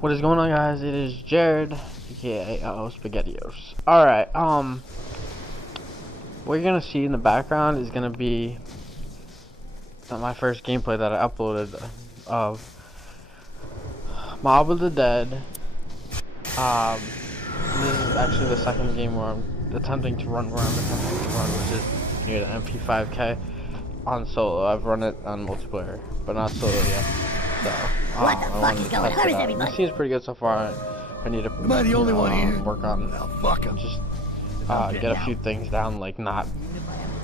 What is going on, guys? It is Jared, aka SpaghettiOs. Alright, what you're gonna see in the background is gonna be my first gameplay that I uploaded of Mob of the Dead. This is actually the second game where I'm attempting to run, which is near the MP5K on solo. I've run it on multiplayer, but not solo yet. So, what the fuck is going on, everybody? It seems pretty good so far. I need to Am I the only one here? Work on just get a few things down, like not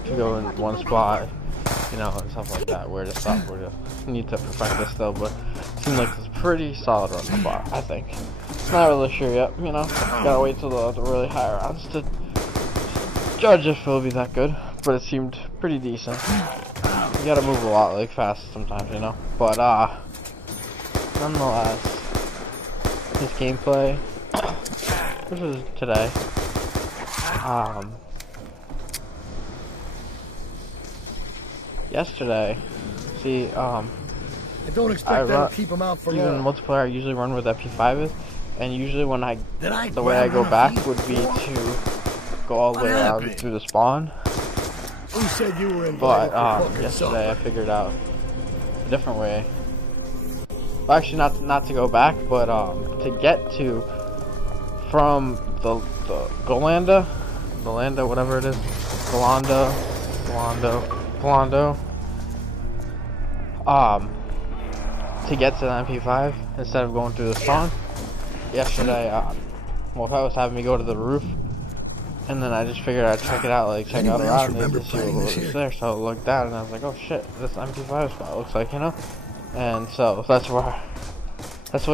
to go in one spot, you know, and stuff like that. Where to stop, where to need to perfect this still, but it seems like it's a pretty solid run so far, I think. Not really sure yet, you know. Gotta wait till the really high rounds to judge if it'll be that good, but it seemed pretty decent. You gotta move a lot, like fast sometimes, you know. But nonetheless, this gameplay, which was today, yesterday, see, I don't expect that to keep them out for long. Even multiplayer, I usually run with FP5, and usually when the way I go back would be to go all the way around through the spawn. Who said you were but yesterday I figured out a different way. Well, actually, not to go back, but to get to from the Golanda, whatever it is, Golando, to get to the MP5 instead of going through the spawn. Yesterday, well, that was having me go to the roof, and then I just figured I'd check it out, like check out around and to see what was there. So I looked down and I was like, oh shit, this MP5 spot looks like, you know. And so that's where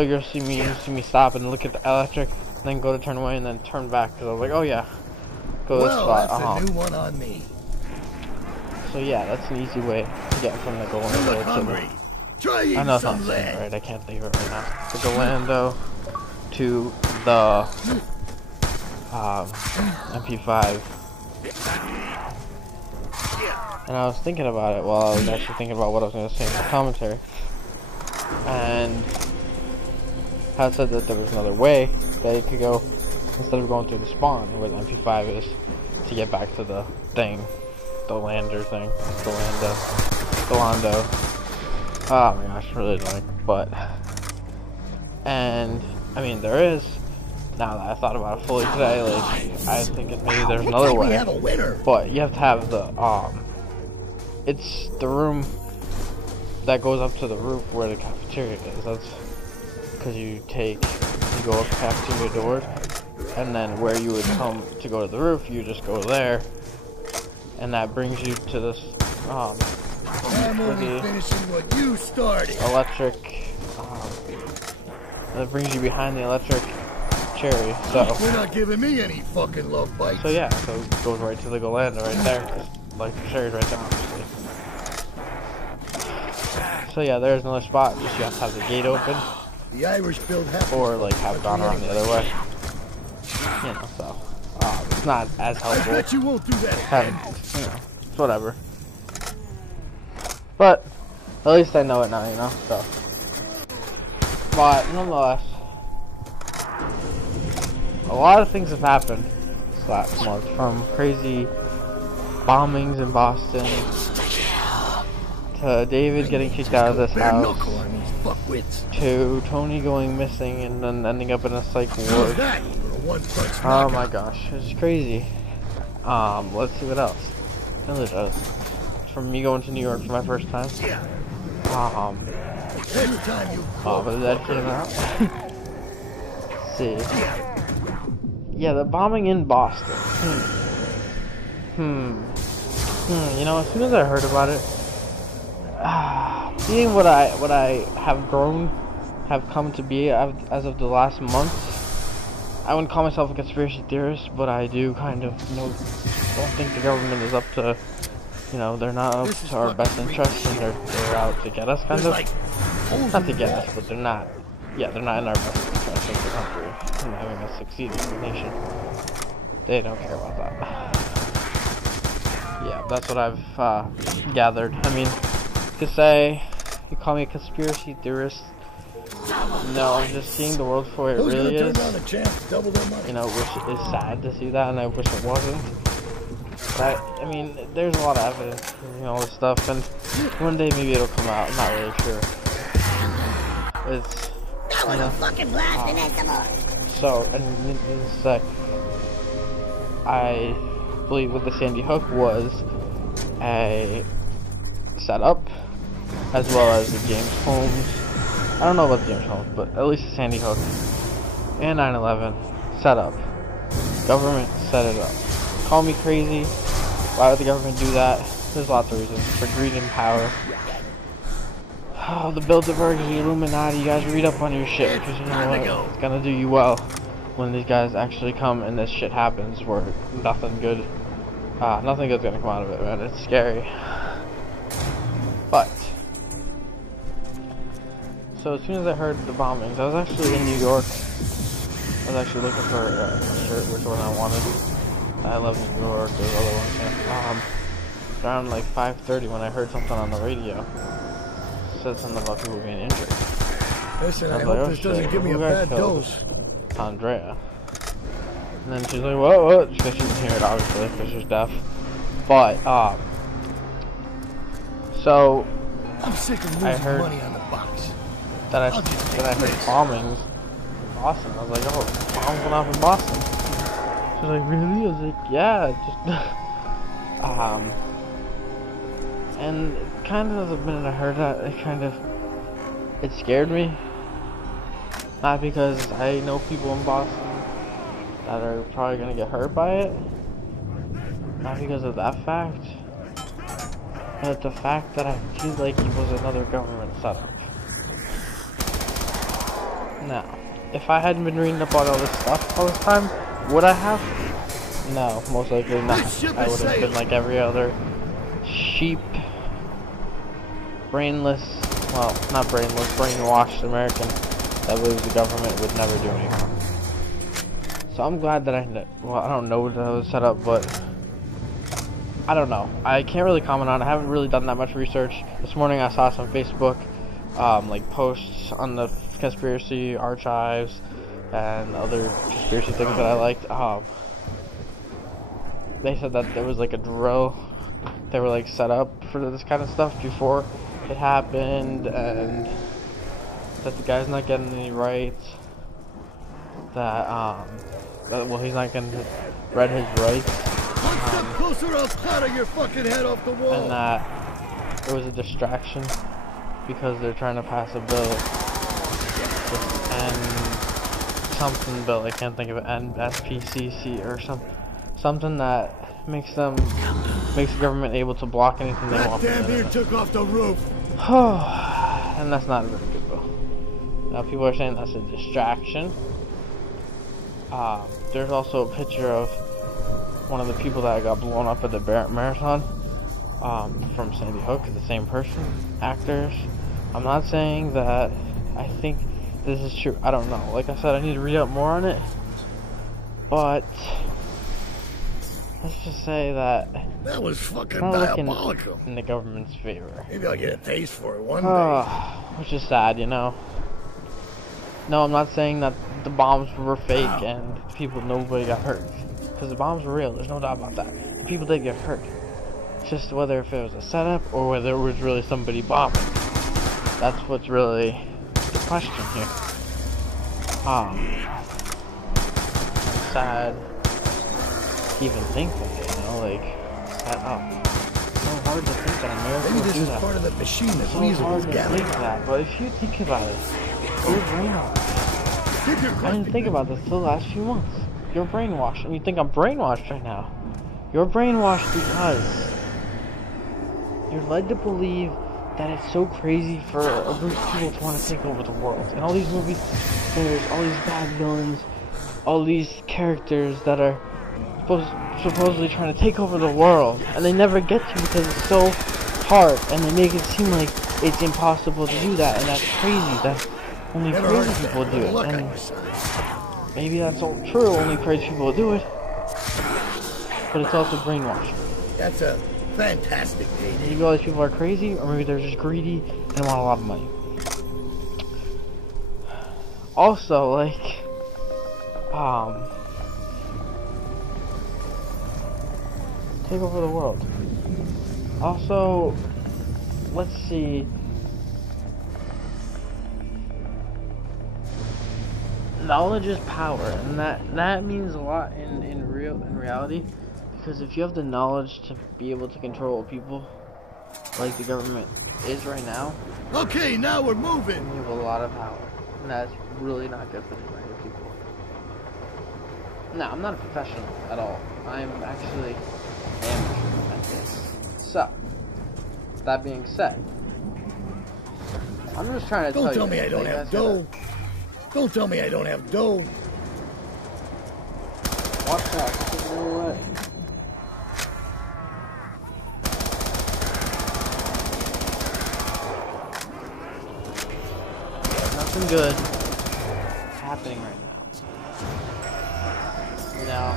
you'll see me stop and look at the electric, then go to turn away and then turn back because I was like, oh yeah, go this spot. That's a new one on me. So yeah, that's an easy way to get from the Golando to the, I know it's not saying it right, I can't think of it right now. The Golando to the MP5. And I was thinking about it while I was actually thinking about what I was going to say in the commentary. And I said that there was another way that it could go instead of going through the spawn where the MP5 is to get back to the thing, the lander thing, Golando. Oh my gosh, really annoying. But, and I mean, there is. Now that I thought about it fully today, like I think maybe there's another way. But you have to have the it's the room that goes up to the roof where the cafeteria is. That's because you go up cafeteria doors, and then where you would come to go to the roof, you just go there, and that brings you to this I'm only finishing what you started. Electric. That brings you behind the electric cherry. So you're not giving me any fucking love bites. So yeah, so it goes right to the Golanda right there. Like the cherry's right there, obviously. So yeah, there's another spot. Just you have to have the gate open. The Irish build or like have gone around the other way. You know, so it's not as helpful. I bet you won't do that. Having, you know, it's whatever. But at least I know it now, you know. So, but nonetheless, a lot of things have happened this last month, from crazy bombings in Boston to David getting kicked out of this house to Tony going missing and then ending up in a psych ward. Oh my gosh, it's crazy. Let's see what else. From me going to New York for my first time. But that came out. Let's see. Yeah, the bombing in Boston. You know, as soon as I heard about it, seeing what I have come to be as of the last month, I wouldn't call myself a conspiracy theorist, but I do kind of don't think the government is up to, you know, they're not up to our best interests, and they're out to get us, kind of. Not to get us, but they're not in our best interest as a country and having us succeed as a nation. They don't care about that. Yeah, that's what I've gathered. I mean, you could say, you call me a conspiracy theorist, No, I'm just seeing the world for what it Who's really gonna is. turn down the chance to double their money? You know, which is sad to see that, and I wish it wasn't. But I mean, there's a lot of evidence, you know, all this stuff, and one day maybe it'll come out. I'm not really sure. It's That was a fucking blast and then some more. so, and it's like, I believe what the Sandy Hook was a setup, as well as the James Holmes. I don't know about the James Holmes, but at least the Sandy Hook and 9/11 setup. Government set it up. Call me crazy. Why would the government do that? There's lots of reasons. For greed and power. Oh, the Bilderbergs, the Illuminati, you guys read up on your shit, because you know what? It's gonna do you well when these guys actually come and this shit happens where nothing good's gonna come out of it, man. It's scary. But, so as soon as I heard the bombings, I was actually in New York. I was actually looking for a shirt, which one I wanted. I love New York, there's other ones. Yeah. Around like 5:30 when I heard something on the radio. It said something about people being injured. Listen, I was hope like, oh, this doesn't shit, give me a who got bad killed? dose. Andrea. And then she's like, what? Because she didn't hear it, obviously, because she's deaf. But, so, I'm sick of I losing heard money on the box. that I heard bombings in Boston. I was like, oh, bombs went off in Boston. She was like, really? I was like, yeah, just, and kind of the minute I heard that, it scared me. Not because I know people in Boston that are probably gonna get hurt by it. Not because of that fact. But the fact that I feel like it was another government setup. Now, if I hadn't been reading up on all this stuff all this time, would I have? No, most likely not. I would have been like every other sheep, brainless, well, not brainless, brainwashed American that believes the government would never do any harm. So I'm glad that I don't know what that was set up, but I don't know. I can't really comment on it. I haven't really done that much research. This morning I saw some Facebook like posts on the conspiracy archives and other conspiracy things that I liked. They said that there was like a drill. They were like set up for this kind of stuff before it happened, and that the guy's not getting any rights. That well, he's not getting read his rights. One step closer, I'll clatter your fucking head off the wall. And that it was a distraction because they're trying to pass a bill. And something bill, I can't think of it, SPCC or something that makes the government able to block anything they want. That damn here took off the roof. And that's not a very good bill. Now people are saying that's a distraction. There's also a picture of one of the people that got blown up at the marathon from Sandy Hook, the same person, actors. I'm not saying that I think this is true. I don't know. Like I said, I need to read up more on it. But let's just say that That was fucking not looking diabolical. in the government's favor. Maybe I'll get a taste for it one day. Which is sad, you know. No, I'm not saying that the bombs were fake and nobody got hurt. Because the bombs were real, there's no doubt about that. The people did get hurt. It's just whether if it was a setup or whether it was really somebody bombing. That's what's really the question here. Sad to even think of it, you know, like, set up. It's so hard to think that America Maybe would this do is that. part of the machine that It's so Weasel hard was to gathering. think that, but if you think about it, you're brainwashed. Keep your I didn't think about this till the last few months. You're brainwashed, and you think I'm brainwashed right now. You're brainwashed because you're led to believe that it's so crazy for a group of people to want to take over the world. In all these movies, there's all these bad villains, all these characters that are supposedly trying to take over the world, and they never get to because it's so hard, and they make it seem like it's impossible to do that, and that's crazy. That only crazy people do it, and maybe that's all true. Only crazy people do it, but it's also brainwashing. That's a fantastic day. Maybe all these people are crazy, or maybe they're just greedy and want a lot of money. Also, like, take over the world. Also, let's see. Knowledge is power, and that means a lot in reality, because if you have the knowledge to be able to control people, like the government is right now. Okay, now we're moving. You have a lot of power, and that's really not good for the United people. No, I'm not a professional at all. I'm actually amateur at this. So, that being said, I'm just trying to Don't tell me you. I don't have dough. Don't tell me I don't have dough. Watch out! This is really wet. Nothing good happening right now. You know,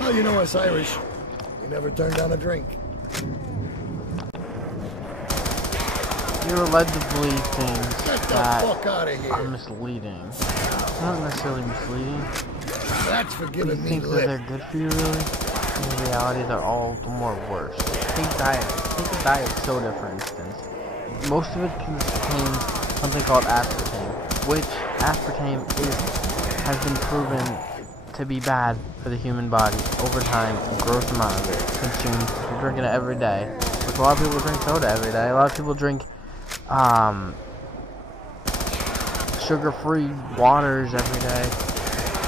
Oh, you know us Irish. We never turn down a drink. you're led to believe things Get the that fuck out of here. are misleading. Not necessarily misleading. That's for You giving me think that lip. they're good for you, really? In reality, they're all the more worse. Take diet. Take a diet soda, for instance. Most of it contains something called aspartame, which aspartame has been proven to be bad for the human body over time. A gross amount of it consumed. You're drinking it every day. Which a lot of people drink soda every day. A lot of people drink sugar-free waters every day.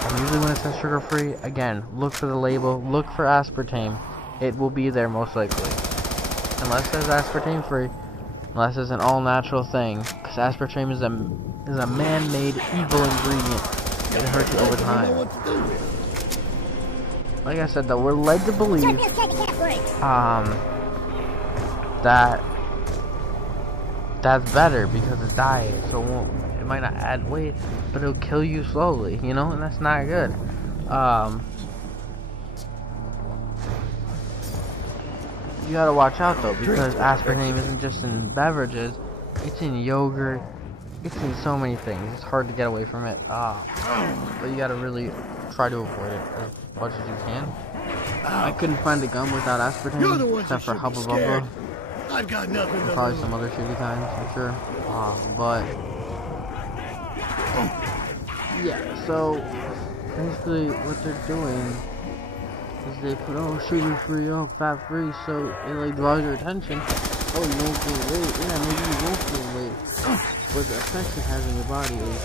And usually when it says sugar-free, again, look for the label, look for aspartame. It will be there most likely. Unless it says aspartame-free, unless it's an all-natural thing, because aspartame is a man-made evil ingredient. It hurts you over time. Like I said, though, we're led to believe that's better because it's diet, so it might not add weight, but it'll kill you slowly, you know, and that's not good. You gotta watch out though, because aspartame isn't just in beverages, it's in yogurt, it's in so many things. It's hard to get away from it, but you gotta really try to avoid it as much as you can. I couldn't find a gum without aspartame, except for Hubba Bubba. I've got nothing to Probably lose. some other shitty kinds, I'm sure. But yeah, so basically what they're doing is they put, oh, sugar-free, oh, fat-free, so it like draws your attention. Oh, you won't gain weight. Yeah, maybe you won't gain weight. But the effects it has on your body is,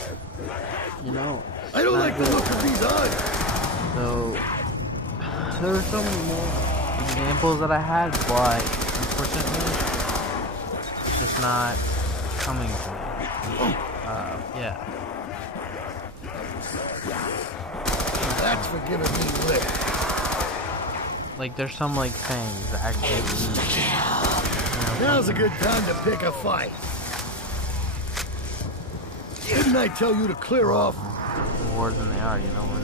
you know, I don't like the good. look of these eyes. So there are so many more examples that I had, but unfortunately, it's just not coming to me. Yeah. That's for giving me lip. Like, there's some, like, things that actually Now's a good time to pick a fight. Didn't I tell you to clear off? more than they are, you know, when,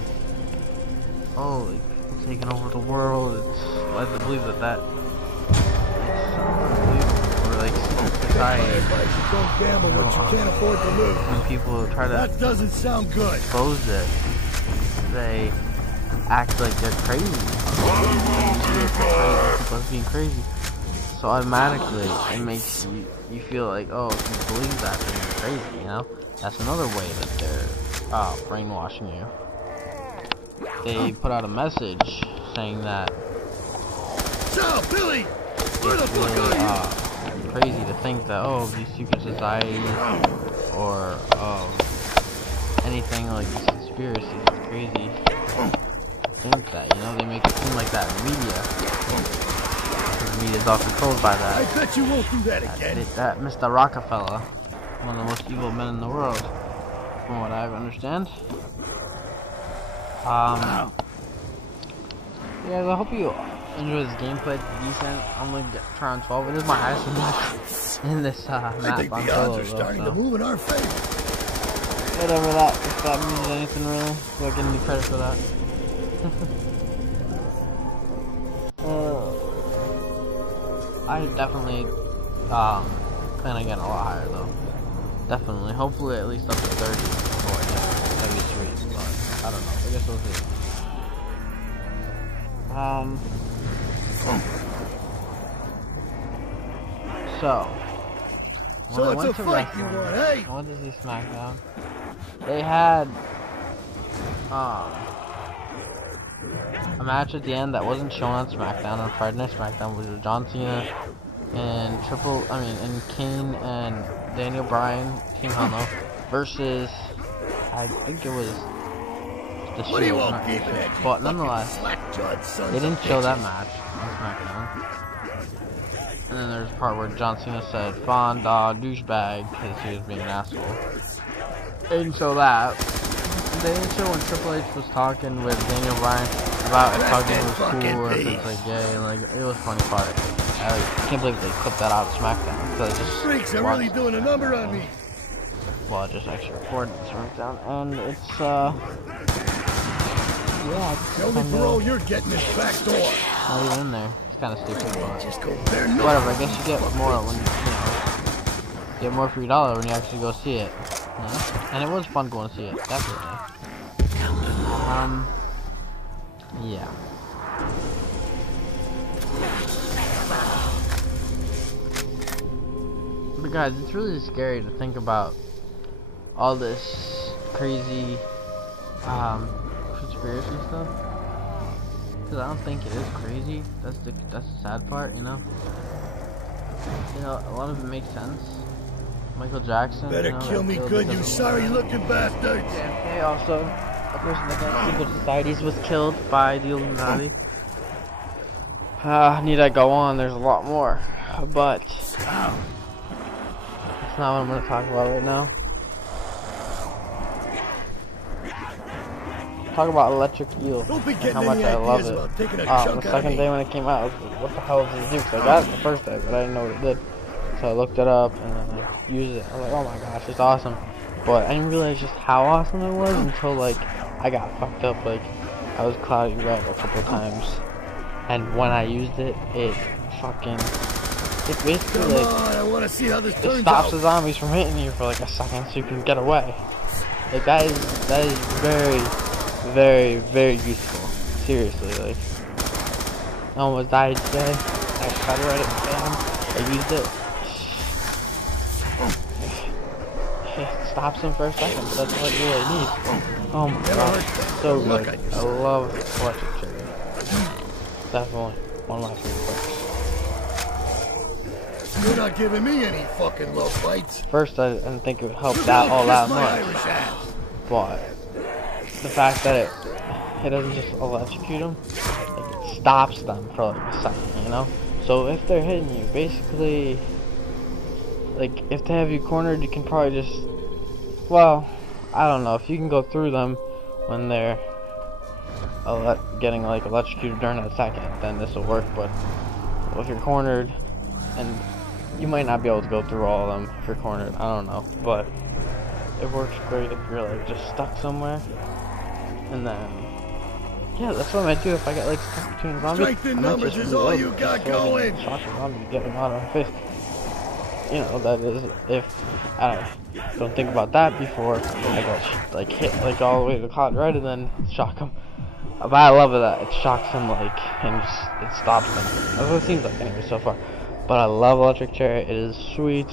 oh, like, people taking over the world, it's led to believe that or like society, Don't gamble what you can't afford to lose. when people try to That doesn't sound good. expose it, they act like they're crazy. People are being crazy. So automatically, it makes you feel like, oh, if you believe that, then you're crazy, you know? That's another way that they're brainwashing you. They put out a message saying that So, Billy, where the it's fuck are you? really crazy to think that, oh, these secret societies or anything like these conspiracies, it's crazy to think that, you know? They make it seem like that in the media. The media's all controlled by that. I bet you won't do that again. That Mr. Rockefeller, one of the most evil men in the world, from what I understand. Yeah, I hope you enjoy this gameplay. It's decent. I'm gonna try on 12. It is my highest match in this map. I think on the odds solo, are starting so to move in our favor. whatever that, if that means anything really. Do I get any credit for that? I definitely plan on getting a lot higher though. Definitely. Hopefully at least up to 30. That'd be sweet, but I don't know. I guess we'll see. So when I it's went a to fight you wrestling, want, hey? I went to see SmackDown. They had a match at the end that wasn't shown on SmackDown on Friday Night SmackDown, which was John Cena and Kane and Daniel Bryan, Team Hell versus, I think it was the What do you Shield, want, not the gaping Shield. at, you But fucking nonetheless, slack-jawed sons they didn't of show that bitches? match on SmackDown. And then there's a part where John Cena said, "Fonda douchebag," because he was being an asshole. They didn't show that. They didn't show when Triple H was talking with Daniel Bryan about if hugging was cool or if it's like gay. Like, it was a funny part. I can't believe they clipped that out of SmackDown. So just Freaks are really doing a number on me. well, I just actually recorded SmackDown, and it's yeah, it's The only parole you're getting is back door. not even in there. It's kind of stupid, but Just go bare knuckle. whatever. I guess you get more when you get more for your dollar when you actually go see it. You know? And it was fun going to see it, definitely. Yeah. But guys, it's really scary to think about all this crazy conspiracy stuff. Because I don't think it is crazy. That's the sad part, you know. You know, a lot of it makes sense. Michael Jackson. Better you know, kill me good, you sorry-looking bastards. JFK also, a person against secret societies, was killed by the Illuminati. Need I go on? There's a lot more, but that's not what I'm going to talk about right now. Talk about Electric Eel Don't be and getting how much any I love ideas it. about taking a chunk The out of second me. day when it came out, I was like, what the hell is this do? 'Cause I got it the first day, but I didn't know what it did. So I looked it up and then I used it. I was like, oh my gosh, it's awesome. But I didn't realize just how awesome it was until like I got fucked up. Like I was cloudy red a couple times, and when I used it, it basically Come like on, I want to see how this it turns stops out. the zombies from hitting you for like a second so you can get away. Like that is very, very, very useful. Seriously, like I almost died today. I tried to write it down. I used it. It stops them for a second, but that's all you really need. Oh my god, so good. I love Electric Cherry. Definitely one of my favorite books. You're not giving me any fucking love bites. First, I didn't think it would help that all that Kiss my much, Irish ass. but the fact that it doesn't just electrocute them, like it stops them for like a second, you know? So if they're hitting you, basically, like if they have you cornered, you can probably just, well, I don't know, if you can go through them when they're getting like electrocuted during that second, then this will work. But if you're cornered, and you might not be able to go through all of them if you're cornered, I don't know, but it works great if you're like just stuck somewhere. And then yeah, that's what I might do if I get like stuck between zombies. Strength in I might numbers just is all reload you it, got just so I can going. shock a zombie and get him out of my face. You know, that is if I don't think about that before I go like hit like all the way to the cloud red and then shock him. But I love it that it shocks him like and just, it stops him. That's what it seems like anyway so far. But I love Electric Cherry. It is sweet.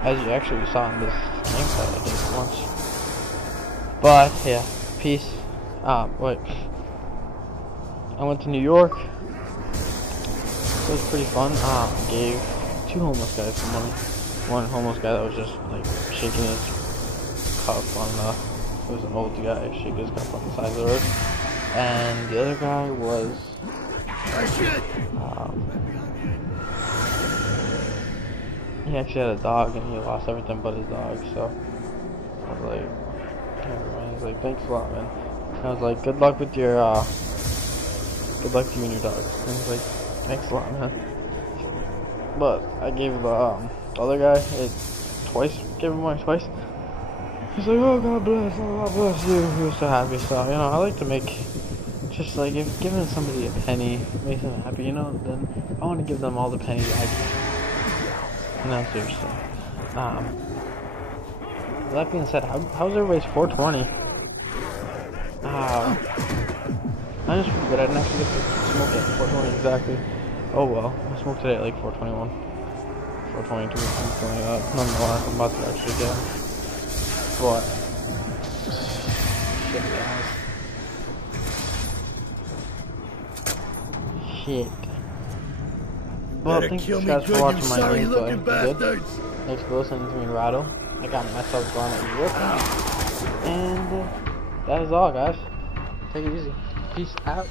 As you actually saw in this gameplay I did once. But yeah, peace. Wait. I went to New York. It was pretty fun. Gave 2 homeless guys some money. One homeless guy that was just like shaking his cup on it was an old guy shaking his cup on the side of the road. And the other guy was he actually had a dog and he lost everything but his dog, so I was like, never mind. He's like, thanks a lot, man. And I was like, good luck with your good luck to you and your dog. And he's like, thanks a lot, man. But I gave the other guy it twice, gave him money twice. He's like, oh God bless you. He was so happy. So, you know, I like to make just like if giving somebody a penny makes them happy, you know, then I want to give them all the pennies I can. No, seriously. That being said, how's everybody's 420? I just figured I didn't actually get to smoke at 420 exactly. Oh well, I smoked today at like 421. 422 or something like that. Nonetheless, I'm about to actually get. But shit, guys. Shit. Well, thank you guys for watching my gameplay. Good. Thanks for listening to me rattle. I got myself going at work. And that is all, guys. Take it easy. Peace out.